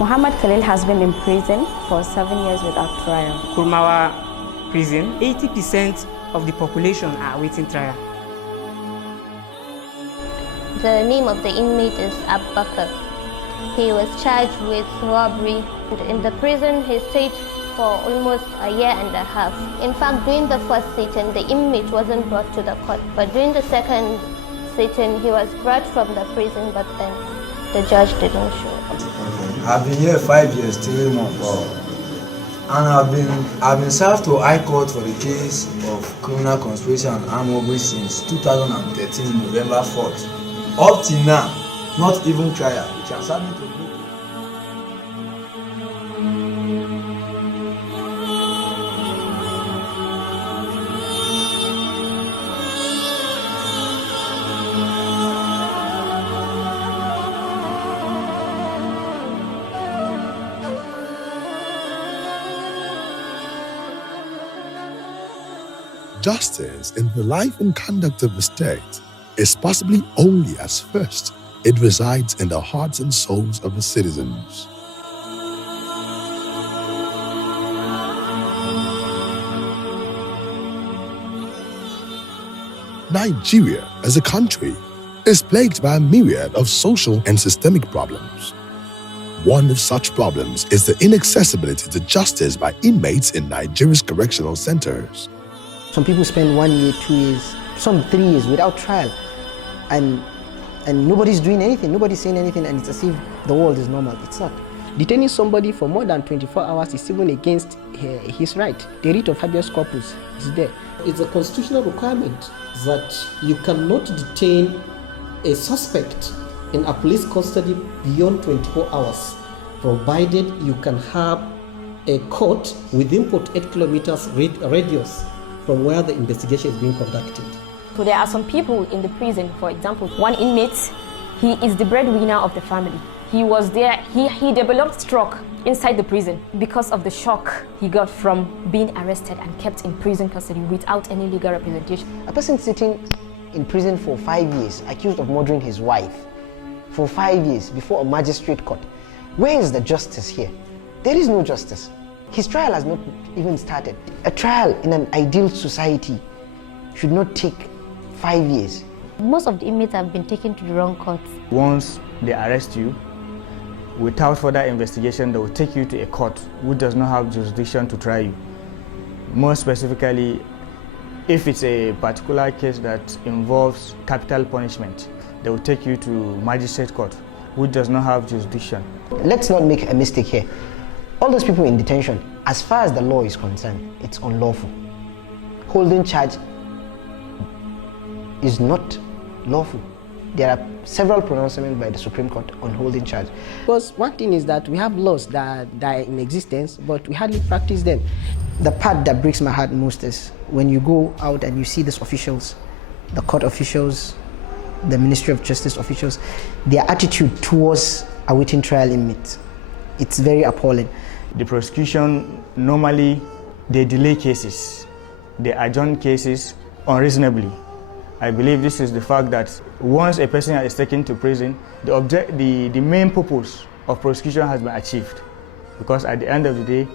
Muhammad Khalil has been in prison for 7 years without trial. Kurmawa prison, 80% of the population are awaiting trial. The name of the inmate is Abubakar. He was charged with robbery. In the prison, he stayed for almost a year and a half. In fact, during the first sitting, the inmate wasn't brought to the court. But during the second sitting, he was brought from the prison, but then the judge didn't show up. I've been here 5 years, 3 months. And I've been served to High Court for the case of criminal conspiracy and armed robbery since 2013, November 4th. Up till now, not even trial. They transferred me to Justice in the life and conduct of the state is possibly only as first it resides in the hearts and souls of the citizens. Nigeria, as a country, is plagued by a myriad of social and systemic problems. One of such problems is the inaccessibility to justice by inmates in Nigeria's correctional centers. Some people spend 1 year, 2 years, some 3 years without trial, and nobody's doing anything, nobody's saying anything, and it's as if the world is normal. It's not. Detaining somebody for more than 24 hours is even against his right. The writ of habeas corpus is there. It's a constitutional requirement that you cannot detain a suspect in a police custody beyond 24 hours, provided you can have a court within 48 kilometers radius from where the investigation is being conducted. So there are some people in the prison, for example, one inmate, he is the breadwinner of the family. He was there, he developed stroke inside the prison because of the shock he got from being arrested and kept in prison custody without any legal representation. A person sitting in prison for 5 years, accused of murdering his wife, for 5 years before a magistrate court. Where is the justice here? There is no justice. His trial has not even started. A trial in an ideal society should not take 5 years. Most of the inmates have been taken to the wrong courts. Once they arrest you, without further investigation, they will take you to a court who does not have jurisdiction to try you. More specifically, if it's a particular case that involves capital punishment, they will take you to magistrate court who does not have jurisdiction. Let's not make a mistake here. All those people in detention, as far as the law is concerned, it's unlawful. Holding charge is not lawful. There are several pronouncements by the Supreme Court on holding charge. Because one thing is that we have laws that are in existence, but we hardly practice them. The part that breaks my heart most is when you go out and you see these officials, the court officials, the Ministry of Justice officials, their attitude towards awaiting trial inmates. It's very appalling. The prosecution, normally, they delay cases. They adjourn cases unreasonably. I believe this is the fact that once a person is taken to prison, the main purpose of prosecution has been achieved. Because at the end of the day,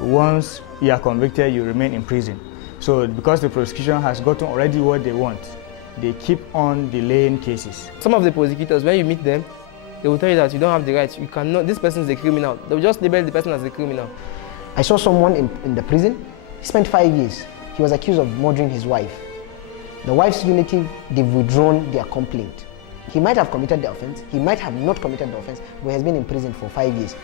once you are convicted, you remain in prison. So because the prosecution has gotten already what they want, they keep on delaying cases. Some of the prosecutors, when you meet them, they will tell you that you don't have the rights. You cannot, this person is a criminal. They will just label the person as a criminal. I saw someone in the prison. He spent 5 years. He was accused of murdering his wife. The wife's relative, they've withdrawn their complaint. He might have committed the offense. He might have not committed the offense, but he has been in prison for 5 years.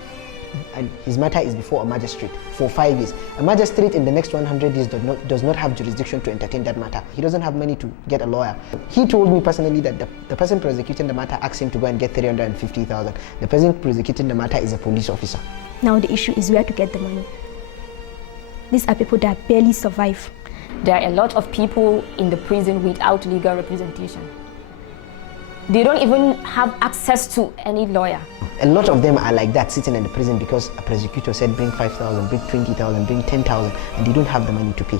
And his matter is before a magistrate for 5 years. A magistrate in the next 100 years does not have jurisdiction to entertain that matter. He doesn't have money to get a lawyer. He told me personally that the person prosecuting the matter asked him to go and get 350,000. The person prosecuting the matter is a police officer. Now the issue is where to get the money. These are people that barely survive. There are a lot of people in the prison without legal representation. They don't even have access to any lawyer. A lot of them are like that, sitting in the prison because a prosecutor said bring 5,000, bring 20,000, bring 10,000, and they don't have the money to pay.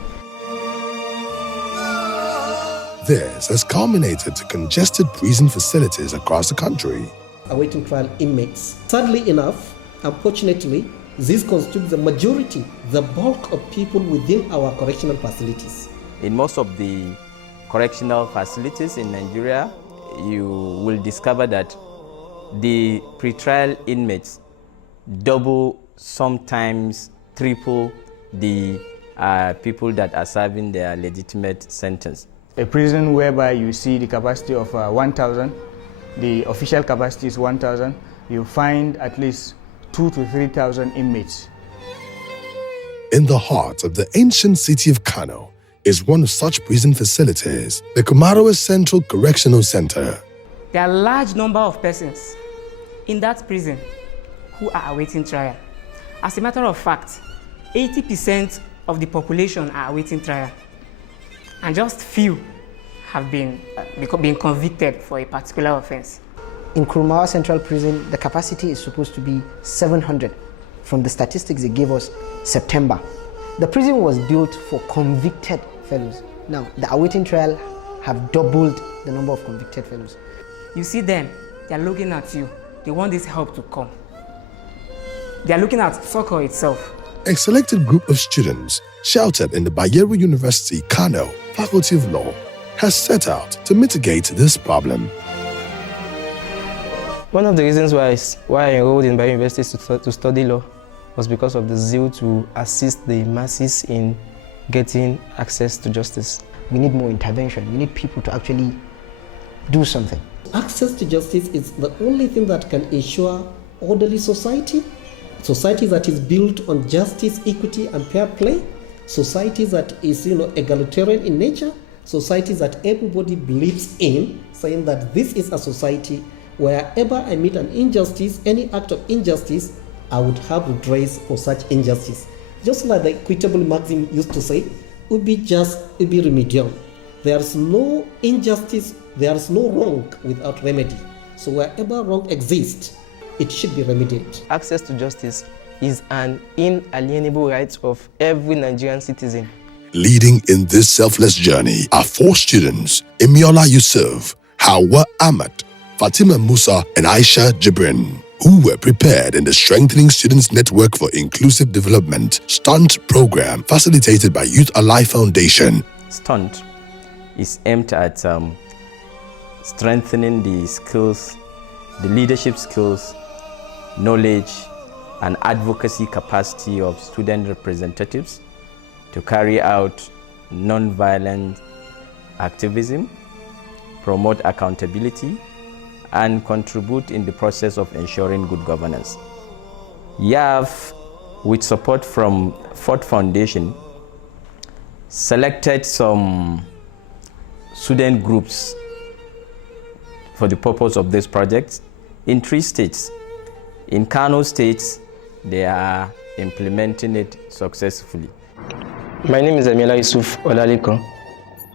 This has culminated to congested prison facilities across the country. Awaiting trial inmates. Sadly enough, unfortunately, this constitutes the majority, the bulk of people within our correctional facilities. In most of the correctional facilities in Nigeria, you will discover that the pretrial inmates double, sometimes triple the people that are serving their legitimate sentence. A prison whereby you see the capacity of 1,000, the official capacity is 1,000, you find at least 2,000 to 3,000 inmates. In the heart of the ancient city of Kano is one of such prison facilities, the Komarowa Central Correctional Center. There are a large number of persons in that prison who are awaiting trial. As a matter of fact, 80% of the population are awaiting trial, and just few have been convicted for a particular offense. In Komarowa Central Prison, the capacity is supposed to be 700 from the statistics they gave us September. The prison was built for convicted fellows. Now, the awaiting trial have doubled the number of convicted fellows. You see them, they are looking at you. They want this help to come. They are looking at soccer itself. A selected group of students, sheltered in the Bayero University, Kano, Faculty of Law, has set out to mitigate this problem. One of the reasons why I enrolled in Bayero University to study law was because of the zeal to assist the masses in getting access to justice. We need more intervention. We need people to actually do something. Access to justice is the only thing that can ensure orderly society that is built on justice, equity, and fair play, society that is, egalitarian in nature, society that everybody believes in, saying that this is a society wherever I meet an injustice, any act of injustice, I would have redress for such injustice. Just like the equitable maxim used to say, would be just, would be remedial. There is no injustice, there is no wrong without remedy. So wherever wrong exists, it should be remedied. Access to justice is an inalienable right of every Nigerian citizen. Leading in this selfless journey are 4 students: Imiola Yusuf, Hawa Ahmad, Fatima Musa, and Aisha Jibrin, who were prepared in the Strengthening Students Network for Inclusive Development STUNT program facilitated by Youth Alive Foundation. STUNT is aimed at strengthening the skills, the leadership skills, knowledge, and advocacy capacity of student representatives to carry out non-violent activism, promote accountability, and contribute in the process of ensuring good governance. YAF, with support from Ford Foundation, selected some student groups for the purpose of this project in 3 states. In Kano State, they are implementing it successfully. My name is Imiola Yusuf Olaliko.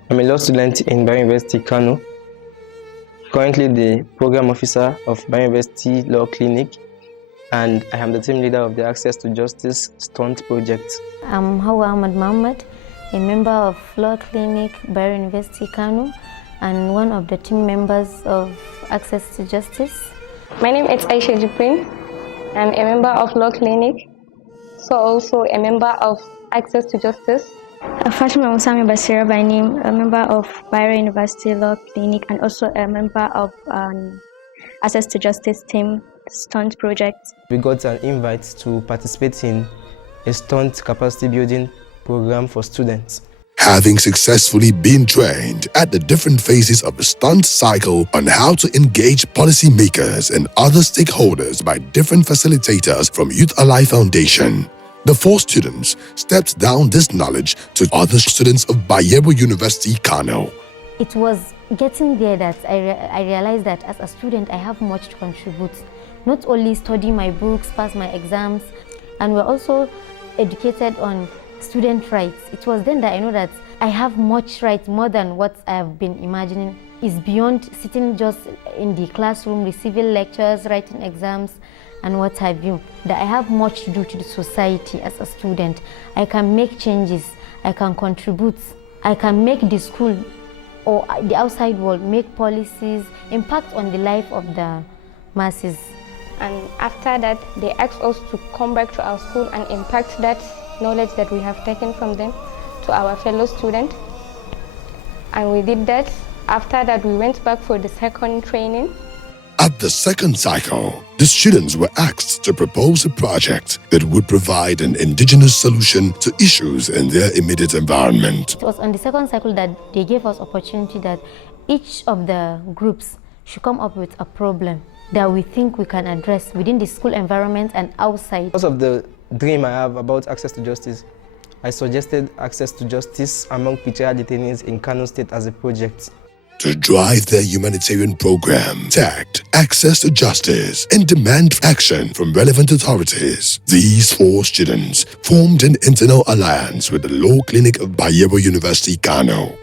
I'm a law student in Bayero University, Kano. Currently the program officer of Bayero University Law Clinic, and I am the team leader of the Access to Justice STUNT project. I'm Hawa Ahmad Mohammed, a member of Law Clinic, Bayero University, Kano, and one of the team members of Access to Justice. My name is Aisha Jibrin. I'm a member of Law Clinic, so also a member of Access to Justice. Fatima Musami Basira by name, a member of Bayero University Law Clinic and also a member of Access to Justice team STUNT project. We got an invite to participate in a STUNT capacity building program for students. Having successfully been trained at the different phases of the STUNT cycle on how to engage policymakers and other stakeholders by different facilitators from Youth Alive Foundation, the 4 students stepped down this knowledge to other students of Bayero University, Kano. It was getting there that I realized that as a student I have much to contribute. Not only study my books, pass my exams, and we're also educated on student rights. It was then that I know that I have much rights, more than what I have been imagining. It's beyond sitting just in the classroom, receiving lectures, writing exams, and what have you. That I have much to do to the society as a student. I can make changes, I can contribute, I can make the school or the outside world make policies, impact on the life of the masses. And after that, they asked us to come back to our school and impact that knowledge that we have taken from them to our fellow students. And we did that. After that, we went back for the second training. At the second cycle, the students were asked to propose a project that would provide an indigenous solution to issues in their immediate environment. It was on the second cycle that they gave us opportunity that each of the groups should come up with a problem that we think we can address within the school environment and outside. Because of the dream I have about access to justice, I suggested access to justice among pretrial detainees in Kano State as a project. To drive their humanitarian program tagged Access to Justice and demand action from relevant authorities, these 4 students formed an internal alliance with the Law Clinic of Bayero University, Kano.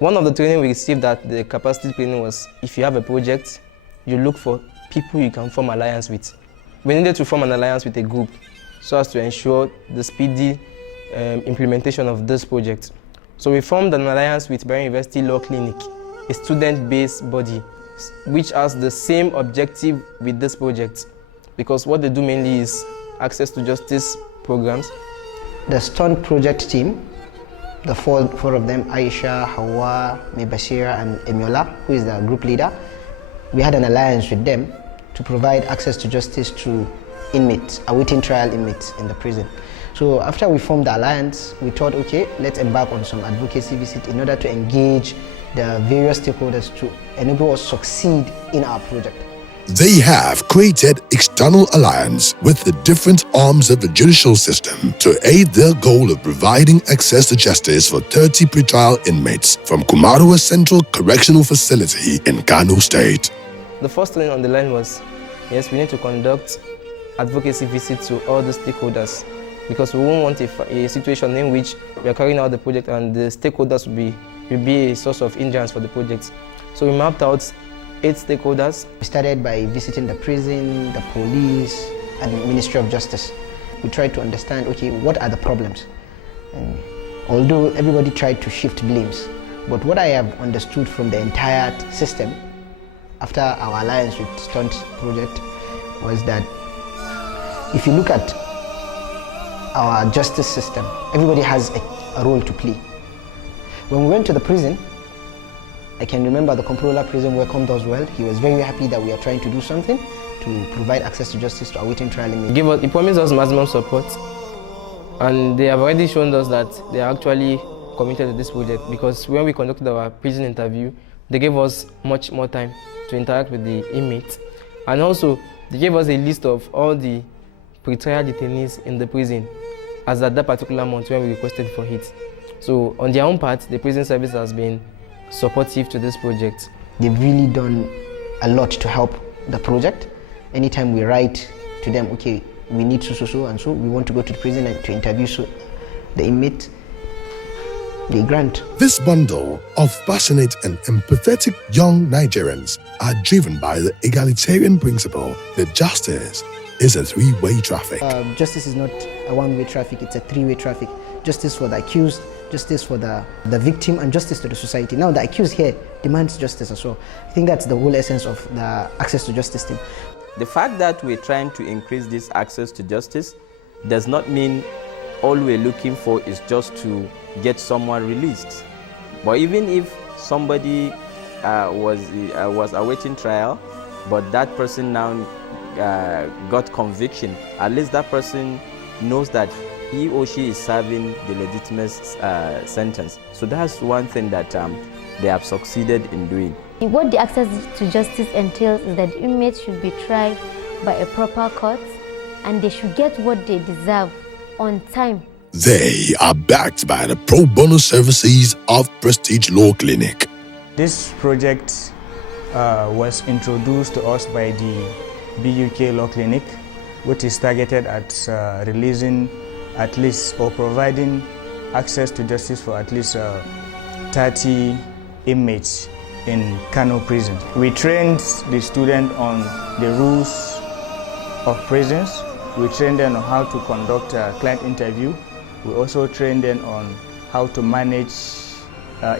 One of the training we received at the capacity training was, if you have a project, you look for people you can form alliance with. We needed to form an alliance with a group so as to ensure the speedy implementation of this project. So we formed an alliance with Bayero University Law Clinic, a student-based body which has the same objective with this project, because what they do mainly is access to justice programs. The stunt project team, the four of them, Aisha, Hawa, Mebashira and Emiola, who is the group leader, we had an alliance with them to provide access to justice to inmates, awaiting trial inmates in the prison. So after we formed the alliance, we thought, okay, let's embark on some advocacy visit in order to engage the various stakeholders to enable us succeed in our project. They have created external alliance with the different arms of the judicial system to aid their goal of providing access to justice for 30 pretrial inmates from Kumarua Central Correctional Facility in Kano State. The first thing on the line was, yes, we need to conduct advocacy visits to all the stakeholders, because we won't want a situation in which we are carrying out the project and the stakeholders will be a source of hindrance for the project. So we mapped out 8 stakeholders. We started by visiting the prison, the police, and the Ministry of Justice. We tried to understand, okay, what are the problems? And although everybody tried to shift blames, but what I have understood from the entire system after our alliance with Stunt Project was that if you look at our justice system, everybody has a role to play. When we went to the prison, I can remember the controller prison welcomed us well. He was very happy that we are trying to do something to provide access to justice to awaiting trial inmates. He promised us maximum support, and they have already shown us that they are actually committed to this project, because when we conducted our prison interview, they gave us much more time to interact with the inmates, and also they gave us a list of all the pretrial detainees in the prison as at that particular month when we requested for it. So on their own part, the prison service has been supportive to this project. They've really done a lot to help the project. Anytime we write to them, okay, we need so and so, we want to go to the prison and to interview the inmate, they grant. This bundle of passionate and empathetic young Nigerians are driven by the egalitarian principle that justice is a 3-way traffic. Justice is not a 1-way traffic, it's a 3-way traffic. Justice for the accused, justice for the victim, and justice to the society. Now the accused here demands justice as well. I think that's the whole essence of the access to justice team. The fact that we're trying to increase this access to justice does not mean all we're looking for is just to get someone released. But even if somebody was awaiting trial, but that person now got conviction, at least that person knows that he or she is serving the legitimate sentence. So that's one thing that they have succeeded in doing. What the access to justice entails is that inmates should be tried by a proper court and they should get what they deserve on time. They are backed by the pro bono services of Prestige Law Clinic. This project was introduced to us by the BUK Law Clinic, which is targeted at releasing at least or providing access to justice for at least 30 inmates in Kano prison. We trained the students on the rules of prisons. We trained them on how to conduct a client interview. We also trained them on how to manage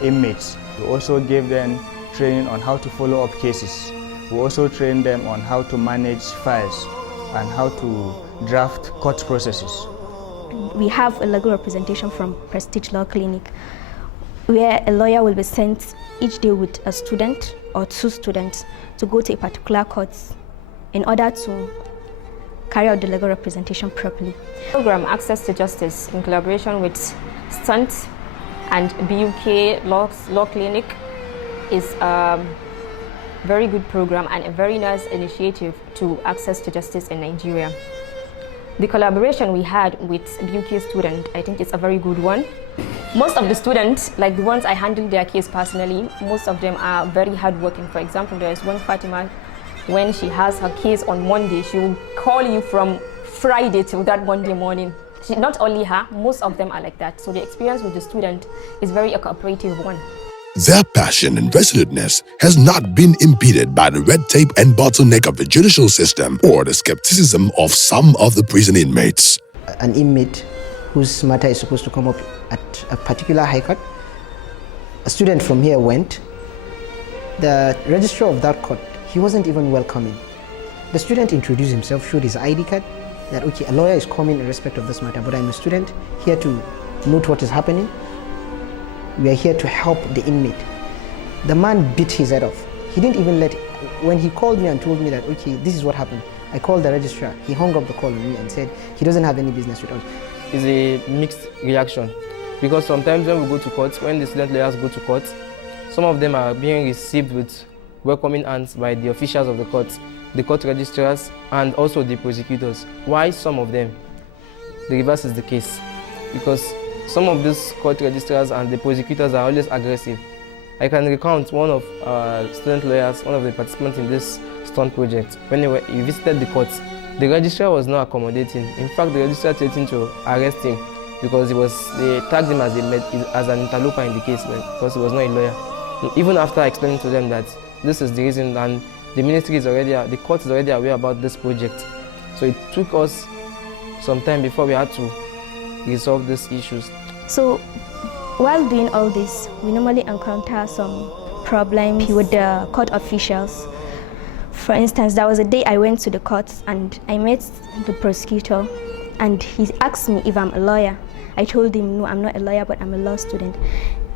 inmates. We also gave them training on how to follow up cases. We also train them on how to manage files and how to draft court processes. We have a legal representation from Prestige Law Clinic, where a lawyer will be sent each day with a student or 2 students to go to a particular court in order to carry out the legal representation properly. Program Access to Justice, in collaboration with STUNT and BUK Law Clinic, is a very good program and a very nice initiative to access to justice in Nigeria. The collaboration we had with BUK student, I think it's a very good one. Most of the students, like the ones I handled their case personally, most of them are very hardworking. For example, there is one Fatima, when she has her case on Monday, she will call you from Friday till that Monday morning. Not only her, most of them are like that. So the experience with the student is very a cooperative one. Their passion and resoluteness has not been impeded by the red tape and bottleneck of the judicial system or the skepticism of some of the prison inmates. An inmate whose matter is supposed to come up at a particular high court, a student from here went. The registrar of that court, he wasn't even welcoming. The student introduced himself, showed his ID card, that okay, a lawyer is coming in respect of this matter, but I'm a student here to note what is happening. We are here to help the inmate. The man beat his head off. He didn't even let, when he called me and told me that, okay, this is what happened, I called the registrar. He hung up the call on me and said he doesn't have any business with us. It's a mixed reaction, because sometimes when we go to court, when the student lawyers go to court, some of them are being received with welcoming hands by the officials of the court registrars, and also the prosecutors. Why some of them? The reverse is the case, because some of these court registrars and the prosecutors are always aggressive. I can recount one of our student lawyers, one of the participants in this stunt project. When he visited the court, the registrar was not accommodating. In fact, the registrar threatened to arrest him because they tagged him as an interloper in the case because he was not a lawyer. Even after explaining to them that this is the reason, and the the court is already aware about this project. So it took us some time before we had to resolve these issues. So while doing all this, we normally encounter some problems with the court officials. For instance, there was a day I went to the court and I met the prosecutor, and he asked me if I'm a lawyer. I told him, no, I'm not a lawyer, but I'm a law student.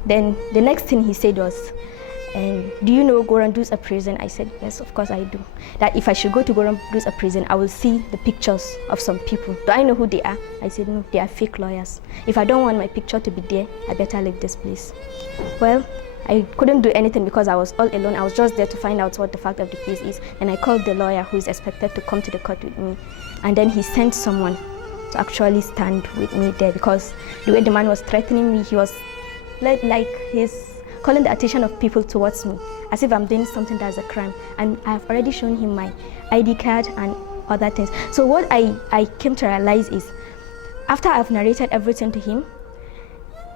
Then the next thing he said was, do you know Gorandu's a prison? I said, yes, of course I do. That if I should go to Gorandu's a prison, I will see the pictures of some people. Do I know who they are? I said, no, they are fake lawyers. If I don't want my picture to be there, I better leave this place. Well, I couldn't do anything because I was all alone. I was just there to find out what the fact of the case is. And I called the lawyer who is expected to come to the court with me. And then he sent someone to actually stand with me there, because the way the man was threatening me, he was like he's calling the attention of people towards me, as if I'm doing something that's a crime. And I've already shown him my ID card and other things. So what I came to realize is, after I've narrated everything to him,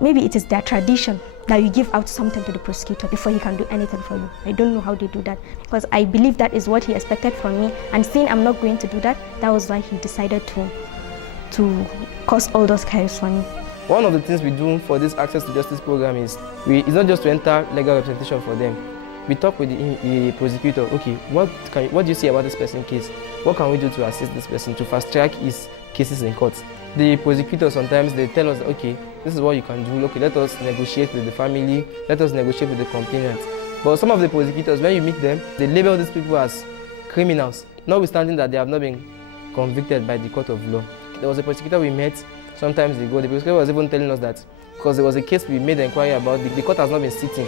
maybe it is their tradition that you give out something to the prosecutor before he can do anything for you. I don't know how they do that, because I believe that is what he expected from me. And seeing I'm not going to do that, that was why he decided to cause all those chaos for me. One of the things we do for this Access to Justice program is, it's not just to enter legal representation for them. We talk with the prosecutor, okay, what do you say about this person's case? What can we do to assist this person to fast track his cases in court? The prosecutor sometimes, they tell us, okay, this is what you can do, okay, let us negotiate with the family, let us negotiate with the complainant. But some of the prosecutors, when you meet them, they label these people as criminals, notwithstanding that they have not been convicted by the court of law. There was a prosecutor we met sometimes ago. The prosecutor was even telling us that because there was a case we made an inquiry about, the court has not been sitting.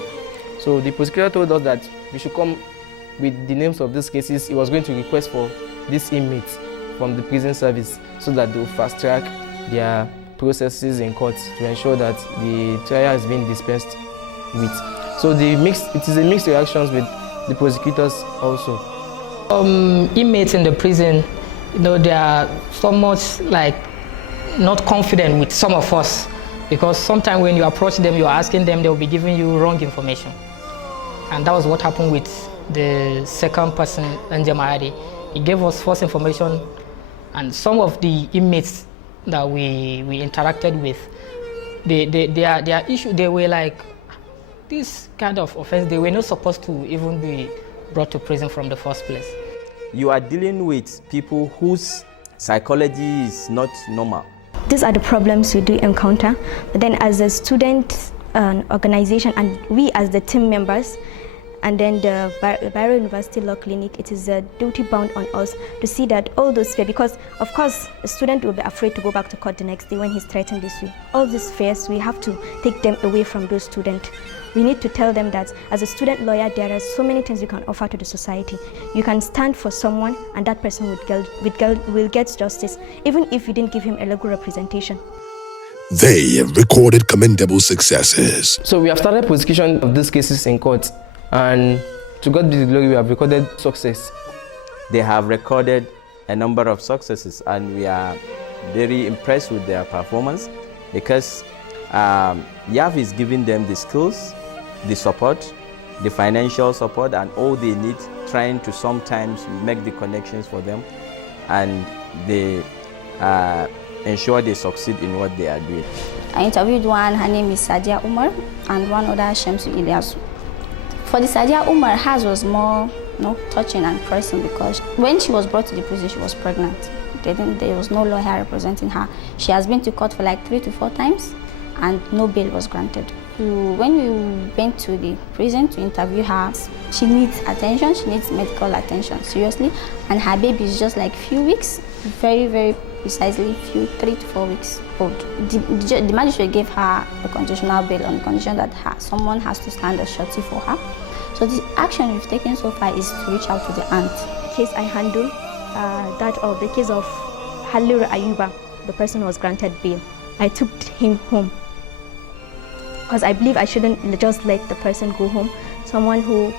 So the prosecutor told us that we should come with the names of these cases. He was going to request for these inmates from the prison service so that they will fast track their processes in court to ensure that the trial is being dispensed with. So it is a mixed reactions with the prosecutors also. Inmates in the prison, they are somewhat not confident with some of us, because sometimes when you approach them, you're asking them, they'll be giving you wrong information. And that was what happened with the second person, Njamari. He gave us false information, and some of the inmates that we interacted with, their issue, they were like, this kind of offense, they were not supposed to even be brought to prison from the first place. You are dealing with people whose psychology is not normal. These are the problems we do encounter. But then as a student organization and we as the team members, and then the Bayero University Law Clinic, it is a duty bound on us to see that all those fears, because of course a student will be afraid to go back to court the next day when he's threatened this way. All these fears, we have to take them away from those students. We need to tell them that as a student lawyer, there are so many things you can offer to the society. You can stand for someone and that person will get justice, even if you didn't give him a legal representation. They have recorded commendable successes. So we have started prosecution of these cases in court, and to God be the glory, we have recorded success. They have recorded a number of successes, and we are very impressed with their performance because YAF is giving them the skills, the support, the financial support, and all they need, trying to sometimes make the connections for them, and they ensure they succeed in what they are doing. I interviewed one, her name is Sadia Umar, and one other, Shamsu Ilyasu. For the Sadia Umar, hers was more touching and pressing because when she was brought to the prison, she was pregnant. There was no lawyer representing her. She has been to court for like 3 to 4 times and no bail was granted. When we went to the prison to interview her, she needs attention, she needs medical attention, seriously. And her baby is just like few weeks, very, very precisely 3 to 4 weeks old. The magistrate gave her a conditional bail on the condition that someone has to stand a surety for her. So the action we've taken so far is to reach out to the aunt. The case I handled, that of the case of Haliru Ayuba, the person who was granted bail. I took him home because I believe I shouldn't just let the person go home. Someone who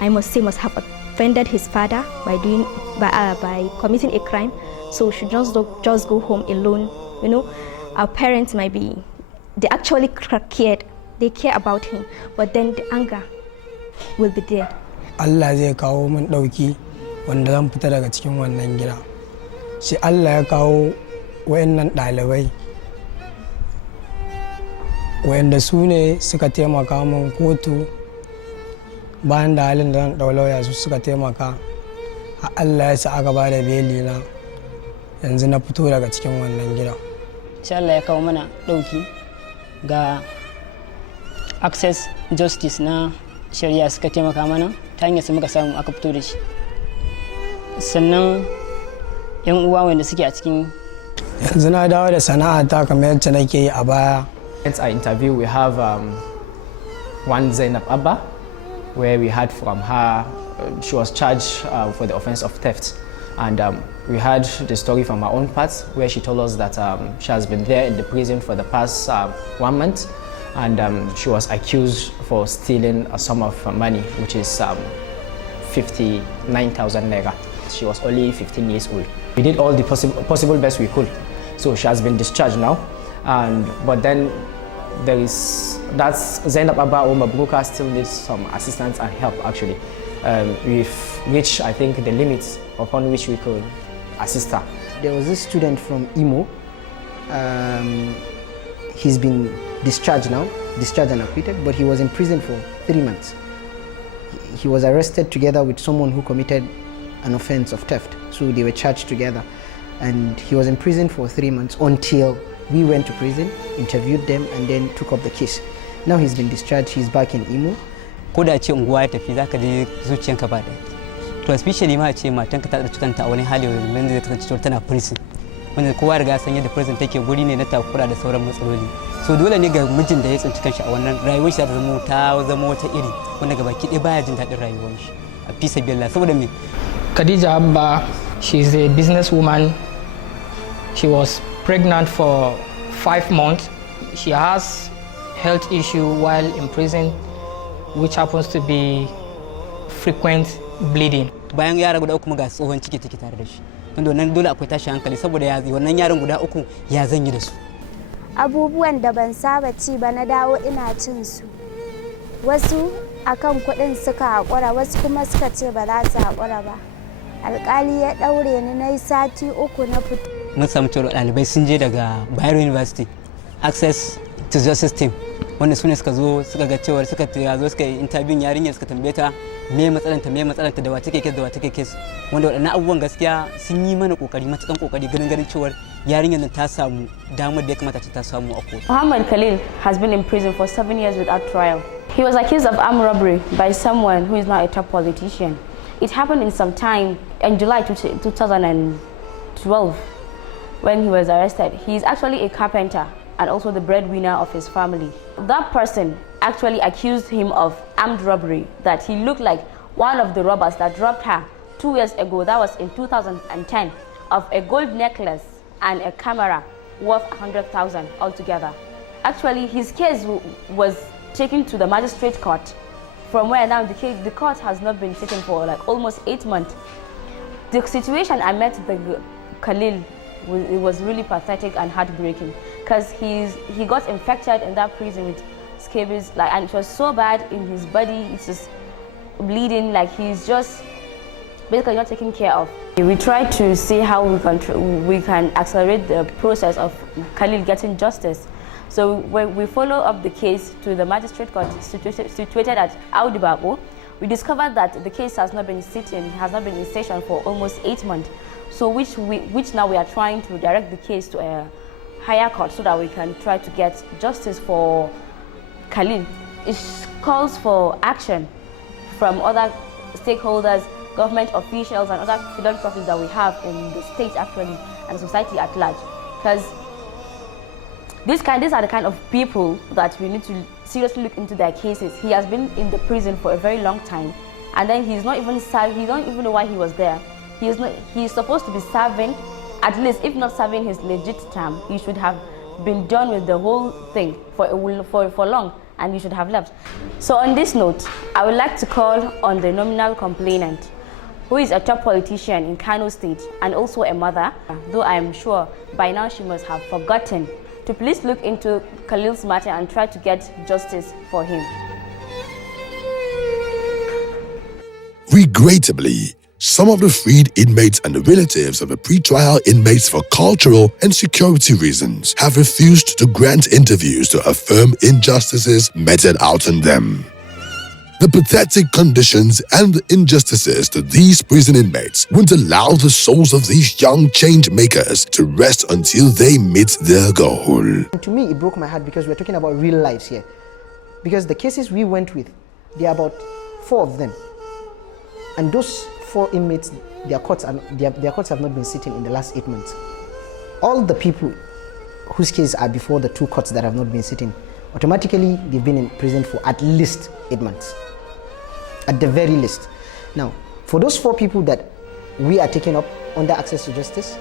I must say must have offended his father by committing a crime, so should just go home alone. You know, our parents might be, they actually cared, they care about him, but then the anger will be there. Allah zai kawo min dauki wanda zan fita daga cikin wannan gida. Shi Allah ya kawo wayannan dalibai wayanda su ne suka taimaka min kotu bayan da halin da zan dau lauya su suka taimaka. Allah ya sa aka bada beli na yanzu na fito daga cikin wannan gida. Shi Allah ya kawo mana dauki ga access justice na shari'a suka taimaka mana ta hanyar su muka samu aka fito da shi. Sannan yan uwa wanda suke a cikin yanzu na dawo da sana'a ta kamar yadda nake yi a baya. At our interview we have one Zainab Abba, where we heard from her. She was charged for the offense of theft, and we heard the story from her own part where she told us that she has been there in the prison for the past 1 month, and she was accused for stealing a sum of money, which is 59,000 naira. She was only 15 years old. We did all the possible best we could, so she has been discharged now. But then that's Zainab Abba or Mabruka still needs some assistance and help actually. We've reached, I think, the limits upon which we could assist her. There was this student from Imo. He's been discharged now, discharged and acquitted, but he was in prison for 3 months. He was arrested together with someone who committed an offense of theft, so they were charged together. And he was in prison for 3 months until we went to prison, interviewed them, and then took up the case. Now he's been discharged, he's back in Imo. Ko da ce unguwa ya tafi zaka je zuciyanka ba da. To especially ma ce matanka ta dauki kanta a wani hali wanda zai kasance tana prison. Wanda kowa riga san yadda prison take guri ne na takura da sauran matsaloli. So dole ne ga mijin da ya tsinci kanshi a wannan rayuwar shi ta zama wata iri wanda gabaki ɗaya baya jin daɗin rayuwar shi. A fi sabilillah saboda me? Khadija Abba, she's a businesswoman. She was pregnant for 5 months. She has health issue while in prison, which happens to be frequent bleeding. Bayan yara guda uku ga tsohon ciki take tare da shi. Tunda wannan dole akwai tashi hankali saboda wannan yaran guda uku ya zan yi da su. Abubuwan da ban saba ci ba na dawo ina cin su. Wasu akan kuɗin suka haƙura, wasu kuma suka ce ba za su haƙura ba. Alƙali ya ɗaure ni na yi sati 3 na fito. Mun samu cewa ɗalibai sun je daga Bayero University access to justice team wanda su ne suka zo suka ga cewa suka yi interview yarinyar suka tambaye ta me matsalanta da wace ke kes wanda waɗannan abubuwan gaskiya sun yi mana kokari matukan kokari ganin cewar yarinyar nan ta samu damar da ya kamata ta samu a kotu. Muhammad Khalil has been in prison for 7 years without trial. He was accused of armed robbery by someone who is now a top politician. It happened in some time in July 2012 when he was arrested. He is actually a carpenter and also the breadwinner of his family. That person actually accused him of armed robbery, that he looked like one of the robbers that robbed her 2 years ago, that was in 2010, of a gold necklace and a camera worth 100,000 altogether. Actually, his case was taken to the magistrate court, from where now the court has not been sitting for like almost 8 months. The situation I met the Khalil, it was really pathetic and heartbreaking, because he got infected in that prison with scabies, like, and it was so bad in his body, it's just bleeding, like he's just basically not taken care of. We try to see how we can accelerate the process of Khalil getting justice. So when we follow up the case to the magistrate court situated at Audibabo, we discovered that the case has not been in session for almost 8 months. So which now we are trying to direct the case to a higher court so that we can try to get justice for Khalil. It calls for action from other stakeholders, government officials and other philanthropists that we have in the state actually and society at large. Because these are the kind of people that we need to seriously look into their cases. He has been in the prison for a very long time, and then he's not even serving, he don't even know why he was there. He's supposed to be serving, at least if not serving his legit term, he should have been done with the whole thing for long, and he should have left. So on this note, I would like to call on the nominal complainant, who is a top politician in Kano State and also a mother, though I am sure by now she must have forgotten, to please look into Khalil's matter and try to get justice for him. Regrettably, some of the freed inmates and the relatives of the pretrial inmates for cultural and security reasons have refused to grant interviews to affirm injustices meted out on them. The pathetic conditions and the injustices to these prison inmates won't allow the souls of these young change makers to rest until they meet their goal. To me, it broke my heart because we're talking about real lives here. Because the cases we went with, there are about 4 of them. And those 4 inmates, their courts have not been sitting in the last 8 months. All the people whose cases are before the 2 courts that have not been sitting, automatically they've been in prison for at least 8 months. At the very least. Now, for those 4 people that we are taking up under access to justice,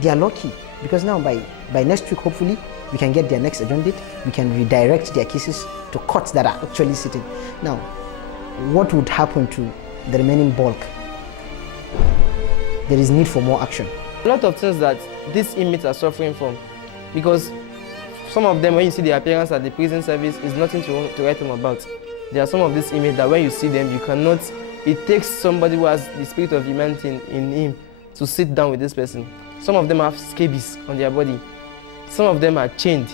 they are lucky because now by next week, hopefully, we can get their next adjourned date. We can redirect their cases to courts that are actually sitting. Now, what would happen to the remaining bulk? There is need for more action. A lot of things that these inmates are suffering from, because some of them, when you see their appearance at the prison service, is nothing to write home about. There are some of these inmates that when you see them, you cannot, it takes somebody who has the spirit of humanity in him to sit down with this person. Some of them have scabies on their body. Some of them are chained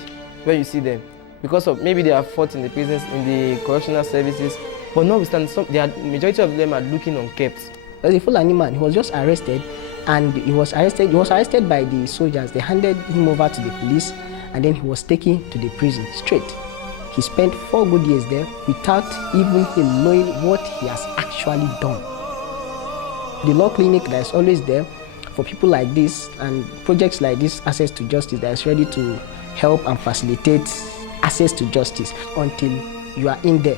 when you see them, because of maybe they are fought in the prisons, in the correctional services, but notwithstanding, the majority of them are looking unkept. As a Fulani man, he was just arrested, and he was arrested by the soldiers. They handed him over to the police, and then he was taken to the prison straight. He spent 4 good years there without even him knowing what he has actually done. The law clinic that is always there for people like this and projects like this, access to justice, that is ready to help and facilitate access to justice until you are in there.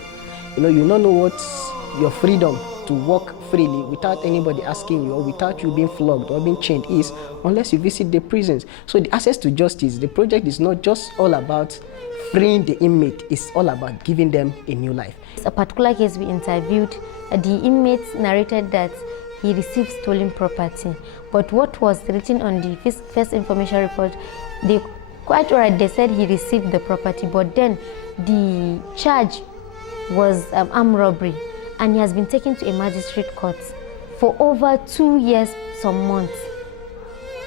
You don't know what's your freedom to walk freely without anybody asking you, or without you being flogged or being chained is unless you visit the prisons. So the access to justice, the project is not just all about freeing the inmate, it's all about giving them a new life. A particular case we interviewed, the inmates narrated that he received stolen property, but what was written on the first information report, they quite right, they said he received the property, but then the charge was armed robbery, and he has been taken to a magistrate court for over 2 years, some months.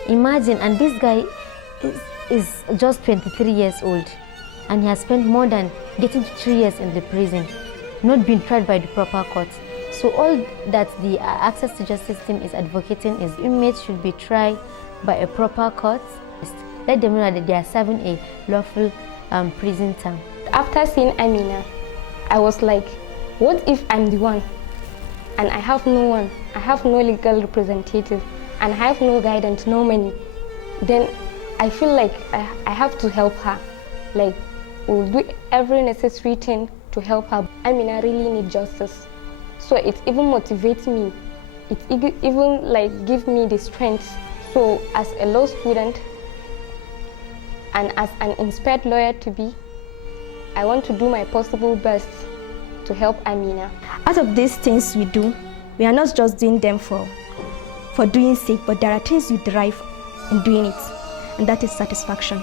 Imagine, and this guy is just 23 years old, and he has spent more than getting to 3 years in the prison, not being tried by the proper court. So all that the Access to Justice team is advocating is inmates should be tried by a proper court. Let them know that they are serving a lawful prison term. After seeing Amina, I was like, what if I'm the one and I have no one, I have no legal representative and I have no guidance, no money? Then I feel like I have to help her. Like, we'll do every necessary thing to help her. Amina really needs justice. So it even motivates me. It even like gives me the strength. So as a law student and as an inspired lawyer to be, I want to do my possible best to help Amina. Out of these things we do, we are not just doing them for doing sake, but there are things you derive in doing it, and that is satisfaction.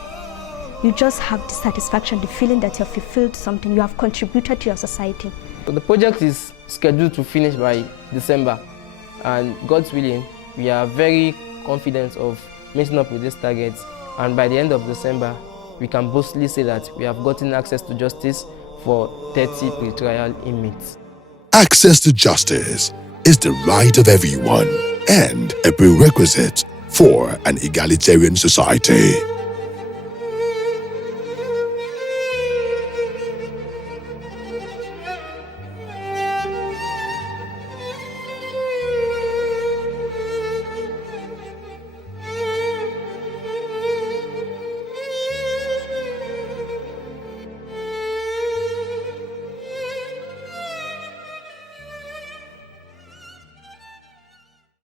You just have the satisfaction, the feeling that you have fulfilled something, you have contributed to your society. So the project is scheduled to finish by December, and God's willing, we are very confident of meeting up with these targets, and by the end of December, we can boastfully say that we have gotten access to justice for 30 pretrial inmates. Access to justice is the right of everyone and a prerequisite for an egalitarian society.